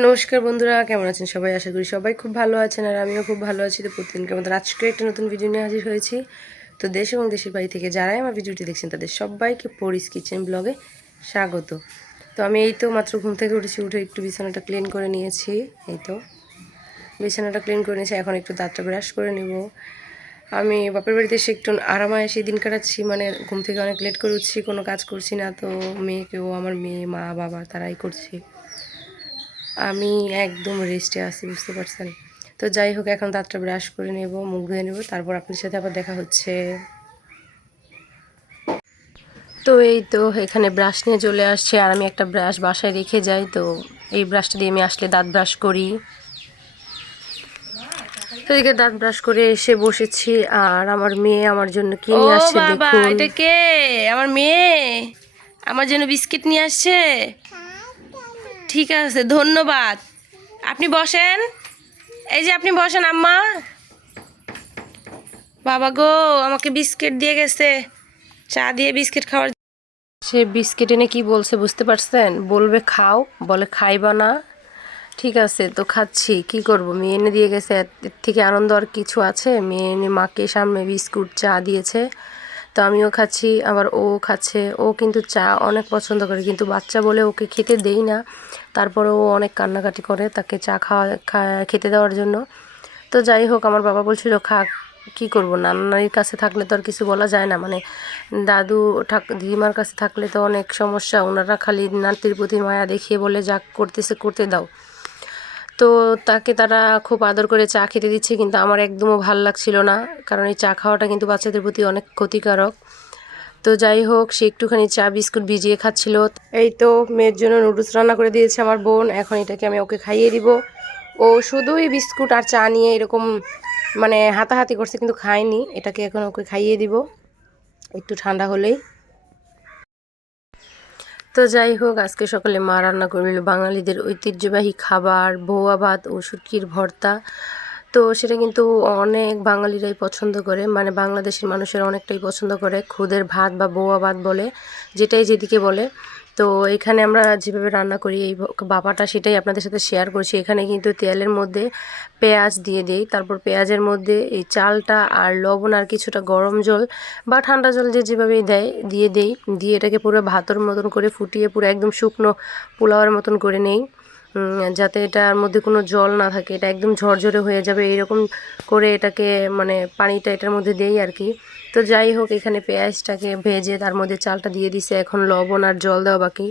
নমস্কার বন্ধুরা, কেমন আছেন সবাই? আশা করি সবাই খুব ভালো আছেন আর আমিও খুব ভালো আছি। তো প্রতিদিনকে আমাদের আজকে একটা নতুন ভিডিও নিয়ে হাজির হয়েছি। তো দেশ এবং দেশের বাড়ি থেকে যারাই আমার ভিডিওটি দেখছেন, তাদের সবাইকে পরিস কিচেন ব্লগে স্বাগত। তো আমি এই তো মাত্র ঘুম থেকে উঠেছি, উঠে একটু বিছানাটা ক্লিন করে নিয়েছি। এই তো বিছানাটা ক্লিন করে নিয়েছি, এখন একটু দাঁতটা ব্রাশ করে নেব। আমি বাপের বাড়িতে এসে একটু আরামায় এসে দিন কাটাচ্ছি মানে ঘুম থেকে অনেক লেট করে উঠছি, কোনো কাজ করছি না। তো মেয়েকেও, আমার মেয়ে, মা, বাবা, তারাই করছি। আমি একদম রেস্টে আছি বুঝতে পারছেন? তো যাই হোক এখন দাঁতটা ব্রাশ করে নেব মুখ ধুয়ে নেব তারপর আপনার সাথে আবার দেখা হচ্ছে। তো এই তো এখানে ব্রাশ নিয়ে চলে আসছে আর আমি একটা ব্রাশ বাসায় রেখে যাই তো এই ব্রাশটা দিয়ে আমি আসলে দাঁত ব্রাশ করি। তো এদিকে দাঁত ব্রাশ করে এসে বসেছি আর আমার মেয়ে আমার জন্য কি নিয়ে আসছে দেখুন। এটা কে? আমার মেয়ে? আমার জন্য বিস্কিট নিয়ে আসছে? ঠিক আছে, ধন্যবাদ। আপনি বসেন। এই যে আপনি বসেন, আম্মা। বাবা গো, আমাকে বিস্কিট দিয়ে গেছে। চা দিয়ে বিস্কিট খাওয়ার সে বিস্কিট এনে কি বলছে বুঝতে পারছেন? বলবে খাও, বলে খাইবা না। ঠিক আছে, তো খাচ্ছি। কি করব? মেয়ে এনে দিয়ে গেছে। এর থেকে আনন্দ আর কিছু আছে? মেয়ে এনে মাকে সামনে বিস্কুট, চা দিয়েছে। তো আমিও খাচ্ছি, আবার ও খাচ্ছে। ও কিন্তু চা অনেক পছন্দ করে, কিন্তু বাচ্চা বলে ওকে খেতে দেই না। তারপরে ও অনেক কান্নাকাটি করে তাকে চা খাওয়া খেতে দেওয়ার জন্য। তো যাই হোক, আমার বাবা বলছিল খা কি করব? নান্নার কাছে থাকলে তো আর কিছু বলা যায় না। মানে দাদু, ঠাক, দিদিমার কাছে থাকলে তো অনেক সমস্যা। ওনারা খালি নাতির প্রতি মায়া দেখিয়ে বলে, যা করতেছে, করতে দাও। তো তাকে তারা খুব আদর করে চা খেতে দিচ্ছে, কিন্তু আমার একদমও ভালো লাগছিল না, কারণ এই চা খাওয়াটা কিন্তু বাচ্চাদের প্রতি অনেক ক্ষতিকারক। তো যাই হোক, সে একটুখানি চা, বিস্কুট ভিজিয়ে খাচ্ছিল। এই তো মেয়ের জন্য নুডলস রান্না করে দিয়েছে আমার বোন, এখন এটাকে আমি ওকে খাইয়ে দিব। ও শুধুই বিস্কুট আর চা নিয়ে এরকম মানে হাতাহাতি করছে, কিন্তু খায়নি। এটাকে এখন ওকে খাইয়ে দিব। একটু ঠান্ডা হলেই। তো যাই হোক, আজকে সকালে মা রান্না করল বাঙালিদের ঐতিহ্যবাহী খাবার, ভোয়া ভাত ও শুটকির ভর্তা। তো সেটা কিন্তু অনেক বাঙালিরাই পছন্দ করে মানে বাংলাদেশের মানুষের অনেকটাই পছন্দ করে, খুদের ভাত বা বৌয়া ভাত বলে, যেটাই যেদিকে বলে। তো এখানে আমরা যেভাবে রান্না করি, এই বাবাটা সেটাই আপনাদের সাথে শেয়ার করছি। এখানে কিন্তু তেলের মধ্যে পেঁয়াজ দিয়ে দেই, তারপর পেঁয়াজের মধ্যে এই চালটা আর লবণ আর কিছুটা গরম জল বা ঠান্ডা জল যে যেভাবে দেয়, দিয়ে দেই। দিয়ে এটাকে পুরো ভাতর মতন করে ফুটিয়ে পুরো একদম শুকনো পোলাওয়ের মতন করে নেই। যাতে এটার মধ্যে কোনো জল না থাকে, এটা একদম ঝরঝরে হয়ে যাবে, এইরকম করে এটাকে মানে পানিটা এটার মধ্যে দেই আর কি। তো যাই হোক, এখানে পেঁয়াজটাকে ভেজে তার মধ্যে চালটা দিয়ে দিছে, এখন লবণ আর জল দেওয়া বাকি।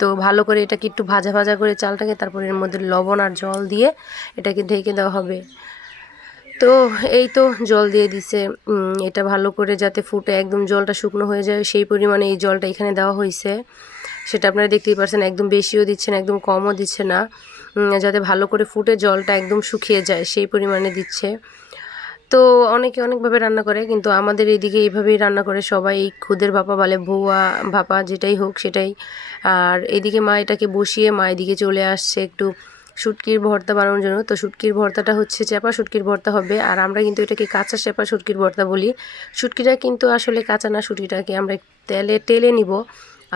তো ভালো করে এটাকে একটু ভাজা ভাজা করে চালটাকে তারপর এর মধ্যে লবণ আর জল দিয়ে এটাকে ঢেকে দেওয়া হবে। তো এই তো জল দিয়ে দিছে। এটা ভালো করে যাতে ফুটে, একদম জলটা শুকনো হয়ে যায়, সেই পরিমাণে এই জলটা এখানে দেওয়া হয়েছে সেটা আপনারা দেখতেই পারছেন, একদম বেশিও দিচ্ছে না একদম কমও দিচ্ছে না। যাতে ভালো করে ফুটে জলটা একদম শুকিয়ে যায়, সেই পরিমাণে দিচ্ছে। তো অনেকে অনেকভাবে রান্না করে, কিন্তু আমাদের এদিকে এইভাবেই রান্না করে সবাই, এই খুদের ভাপা বলে, ভুয়া ভাপা যেটাই হোক সেটাই। আর এদিকে মা এটাকে বসিয়ে, মা এদিকে চলে আসছে একটু শুটকির ভর্তা বানানোর জন্য। তো শুটকির ভর্তাটা হচ্ছে চেপা শুটকির ভর্তা হবে, আর আমরা কিন্তু এটাকে কাঁচা চেপা শুটকির ভর্তা বলি। শুটকিটা কিন্তু আসলে কাঁচা না, শুটকিটাকে আমরা তেলে টেলে নিব।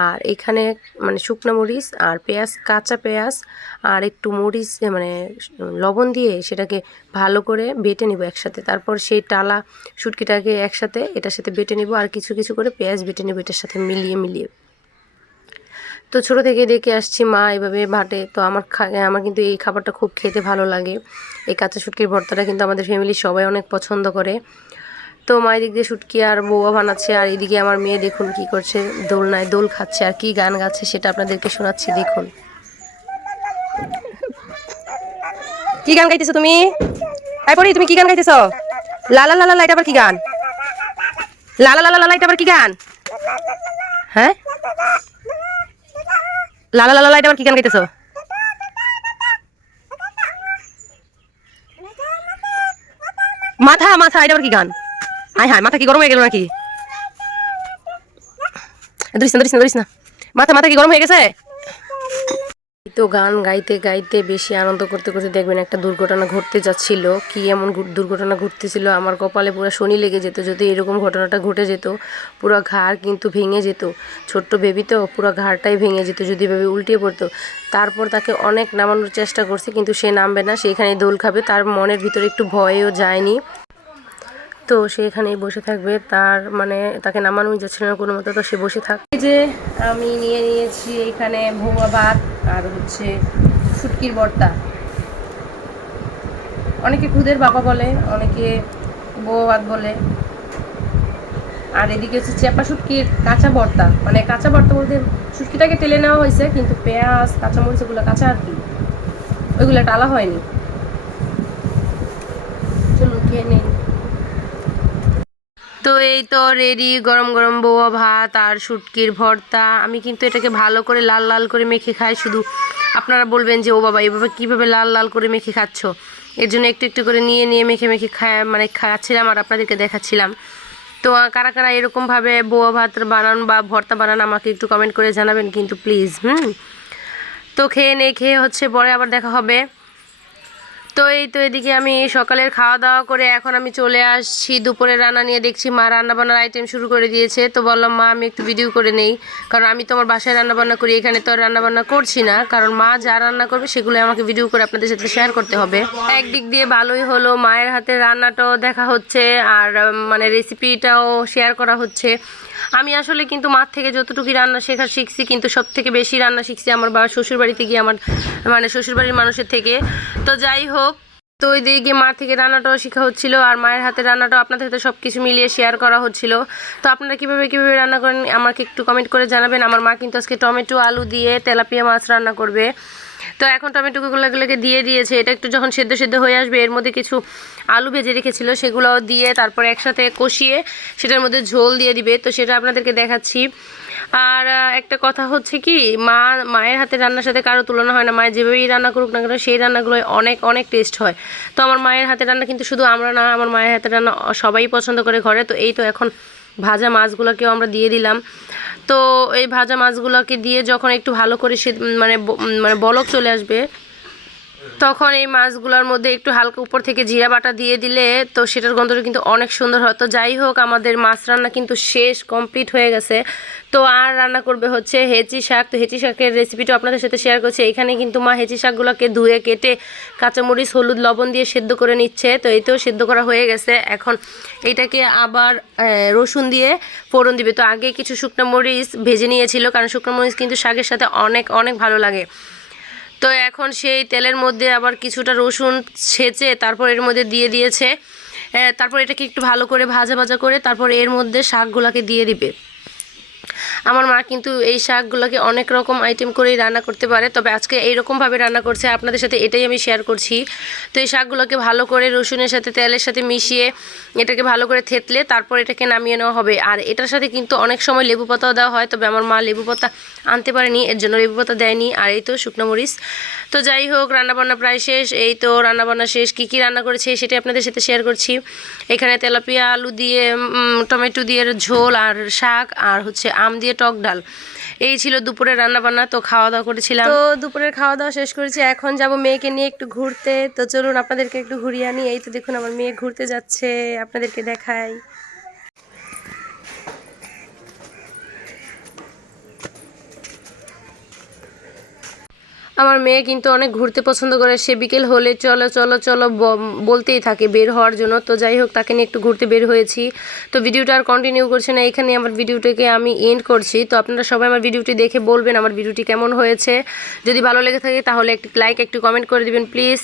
আর এখানে মানে শুকনো মরিচ আর পেঁয়াজ, কাঁচা পেঁয়াজ আর একটু মরিচ মানে লবণ দিয়ে সেটাকে ভালো করে বেটে নিব একসাথে। তারপর সেই টালা শুটকিটাকে একসাথে এটার সাথে বেটে নিব আর কিছু কিছু করে পেঁয়াজ বেটে নেব এটার সাথে মিলিয়ে মিলিয়ে। তো ছোটো থেকে দেখে আসছি মা এভাবে ভাটে। তো আমার আমার কিন্তু এই খাবারটা খুব খেতে ভালো লাগে। এই কাঁচা শুটকির ভর্তাটা কিন্তু আমাদের ফ্যামিলির সবাই অনেক পছন্দ করে। তো মা এদিক দিয়ে শুটকি আর বৌয়া বানাচ্ছে, আর এদিকে আমার মেয়ে দেখুন কি করছে দোল দোলনায় দোল খাচ্ছে, আর কি গান গাচ্ছে সেটা আপনাদেরকে শোনাচ্ছি, দেখুন। কি গান গাইতেছো তুমি? এই পরি, তুমি কি গান গাইতেছো? লালা লালা লাইট আবার কি গান? লালা লালা লাইট আবার কি গান? হ্যাঁ? লালা লালা লাইট আবার কি গান গাইতেছো? মাথা মাথা, এটা আবার কি গান? আয় হায়, মাথা কি গরম হয়ে গেল নাকি? ধরিস না ধরিস না ধরিস না। মাথা মাথা কি গরম হয়ে গেছে? তো গান গাইতে গাইতে বেশি আনন্দ করতে করতে দেখবেন একটা দুর্ঘটনা ঘটতে যাচ্ছিল। কি এমন দুর্ঘটনা ঘটতেছিল? আমার কপালে পুরো শনি লেগে যেত, যদি এরকম ঘটনাটা ঘটে যেত, পুরো ঘাড় কিন্তু ভেঙে যেত। ছোট্ট বেবি তো, পুরো ঘাড়টাই ভেঙে যেত, যদি বেবি উল্টিয়ে পড়তো। তারপর তাকে অনেক নামানোর চেষ্টা করছে, কিন্তু সে নামবে না। সেখানে দোল খাবে, তার মনের ভিতরে একটু ভয়ও যায়নি। তো সে এখানেই বসে থাকবে। তার মানে তাকে নামানোই যাচ্ছিল না কোনো মতো, তো সে বসে থাক যে আমি নিয়ে নিয়েছি এখানে ভৌয়া ভাত আর হচ্ছে শুটকির ভর্তা অনেকে খুদের বাবা বলে, অনেকে বউ ভাত বলে। আর এদিকে হচ্ছে চেপা শুটকির কাঁচা ভর্তা মানে কাঁচা ভর্তা বলতে শুটকিটাকে তেলে নেওয়া হয়েছে, কিন্তু পেঁয়াজ, কাঁচামরিচ ওগুলো কাঁচা আর কি। ওইগুলো টালা হয়নি চলুন খেয়ে নেই তো এই তো রেডি গরম গরম বৌয়া ভাত আর শুটকির ভর্তা। আমি কিন্তু এটাকে ভালো করে লাল লাল করে মেখে খাই, শুধু আপনারা বলবেন যে, ও বাবা, এভাবে কীভাবে লাল লাল করে মেখে খাচ্ছ? এর জন্য একটু একটু করে নিয়ে নিয়ে মেখে মেখে খায় মানে খাচ্ছিলাম আর আপনাদেরকে দেখাচ্ছিলাম। তো কারা কারা এরকমভাবে বৌয়া ভাত বানান বা ভর্তা বানান আমাকে একটু কমেন্ট করে জানাবেন কিন্তু প্লিজ হুম? তো খেয়ে নে, খেয়ে হচ্ছে পরে আবার দেখা হবে। তো এই তো এদিকে আমি সকালের খাওয়া দাওয়া করে এখন আমি চলে আসছি। দুপুরে রান্না নিয়ে দেখছি মা রান্না বান্নার আইটেম শুরু করে দিয়েছে। তো বললাম, মা, আমি একটু ভিডিও করে নেই। কারণ আমি তোমার বাসায় রান্না বান্না করি, এখানে তো আর রান্না বান্না করছি না। কারণ মা যা রান্না করবে সেগুলো আমাকে ভিডিও করে আপনাদের সাথে শেয়ার করতে হবে। একদিক দিয়ে ভালোই হলো, মায়ের হাতে রান্নাটাও দেখা হচ্ছে। আর মানে রেসিপিটাও শেয়ার করা হচ্ছে। আমি আসলে কিন্তু মার থেকে যতটুকু রান্না শেখা শিখছি, কিন্তু সব থেকে বেশি রান্না শিখছি আমার বা শ্বশুর বাড়িতে গিয়ে আমার মানে শ্বশুর বাড়ির মানুষের থেকে। তো যাই হোক, তো ওই দিকে গিয়ে মার থেকে রান্নাটাও শেখা হচ্ছিল, আর মায়ের হাতে রান্নাটাও আপনাদের সাথে সব কিছু মিলিয়ে শেয়ার করা হচ্ছিল। তো আপনারা কীভাবে কীভাবে রান্না করেন, আমাকে একটু কমেন্ট করে জানাবেন। আমার মা কিন্তু আজকে টমেটো, আলু দিয়ে তেলাপিয়া মাছ রান্না করবে। তো এখন টমেটোগুলোগুলোকে দিয়ে দিয়েছে। এটা একটু যখন সেদ্ধ সেদ্ধ হয়ে আসবে, এর মধ্যে কিছু আলু ভেজে রেখেছিল, সেগুলো দিয়ে তারপরে একসাথে কষিয়ে সেটার মধ্যে ঝোল দিয়ে দিবে। তো সেটা আপনাদেরকে দেখাচ্ছি। আর একটা কথা হচ্ছে কি, মা, মায়ের হাতে রান্নার সাথে কারও তুলনা হয় না। মায়ের যেভাবেই রান্না করুক না কেন, সেই রান্নাগুলো অনেক অনেক টেস্ট হয়। তো আমার মায়ের হাতে রান্না কিন্তু শুধু আমরা না, আমার মায়ের হাতে রান্না সবাই পছন্দ করে ঘরে। তো এই তো এখন ভাজা মাছগুলোকেও আমরা দিয়ে দিলাম। তো এই ভাজা মাছগুলোকে দিয়ে যখন একটু ভালো করে সে মানে মানে বলক চলে আসবে তখন এই মাছগুলোর মধ্যে একটু হালকা উপর থেকে জিরা বাটা দিয়ে দিলে তো সেটার গন্ধটা কিন্তু অনেক সুন্দর হয়। তো যাই হোক, আমাদের মাছ রান্না কিন্তু শেষ কমপ্লিট হয়ে গেছে। তো আর রান্না করবে হচ্ছে হেঁচি শাক। তো হেঁচি শাকের রেসিপিটা আপনাদের সাথে শেয়ার করছি। এখানে কিন্তু মা হেঁচি শাকগুলোকে ধুয়ে, কেটে কাঁচামরিচ, হলুদ, লবণ দিয়ে সেদ্ধ করে নিচ্ছে। তো এইতেও সেদ্ধ করা হয়ে গেছে। এখন এটাকে আবার রসুন দিয়ে ফোড়ন দিবে। তো আগে কিছু শুকনো মরিচ ভেজে নিয়েছিল। কারণ শুকনো মরিচ কিন্তু শাকের সাথে অনেক অনেক ভালো লাগে। তো এখন সেই তেলের মধ্যে আবার কিছুটা রসুন ছেঁচে তারপর এর মধ্যে দিয়ে দিয়েছে। তারপর এটাকে একটু ভালো করে ভাজা ভাজা করে তারপর এর মধ্যে শাকগুলোকে দিয়ে দিবে। আমার মা কিন্তু এই শাকগুলোকে অনেক রকম আইটেম করেই রান্না করতে পারে। তবে আজকে এইরকমভাবে রান্না করছে, আপনাদের সাথে এটাই আমি শেয়ার করছি। তো এই শাকগুলোকে ভালো করে রসুনের সাথে, তেলের সাথে মিশিয়ে এটাকে ভালো করে থেতলে তারপর এটাকে নামিয়ে নেওয়া হবে। আর এটার সাথে কিন্তু অনেক সময় লেবু পাতাও দেওয়া হয়, তবে আমার মা লেবু পাতা আনতে পারেনি, এর জন্য লেবু পাতা দেয়নি। আর এই তো শুকনো মরিচ। তো যাই হোক, রান্নাবান্না প্রায় শেষ। এই তো রান্নাবান্না শেষ। কী কী রান্না করেছে সেটা আপনাদের সাথে শেয়ার করছি। এখানে তেলাপিয়া, আলু দিয়ে টমেটো দিয়ে ঝোল আর শাক, আর হচ্ছে আম দিয়ে টক ডাল। এই ছিল দুপুরে রান্না বান্না তো খাওয়া দাওয়া করেছিলাম। তো দুপুরের খাওয়া দাওয়া শেষ করেছি। এখন যাব মেয়েকে নিয়ে একটু ঘুরতে। তো চলুন আপনাদেরকে একটু ঘুরিয়ে আনি। এই তো দেখুন, আমার মেয়ে ঘুরতে যাচ্ছে। আপনাদেরকে দেখাই। আমার মেয়ে কিন্তু অনেক ঘুরতে পছন্দ করে। সে বিকেল হলে চলো চলো চলো বলতেই থাকে বের হওয়ার জন্য। তো যাই হোক, তাকে নিয়ে একটু ঘুরতে বের হয়েছি। তো ভিডিওটা আর কন্টিনিউ করছে না, এখানে আমার ভিডিওটাকে আমি এন্ড করছি। তো আপনারা সবাই আমার ভিডিওটি দেখে বলবেন আমার ভিডিওটি কেমন হয়েছে। যদি ভালো লেগে থাকে তাহলে একটি লাইক একটু কমেন্ট করে দেবেন প্লিজ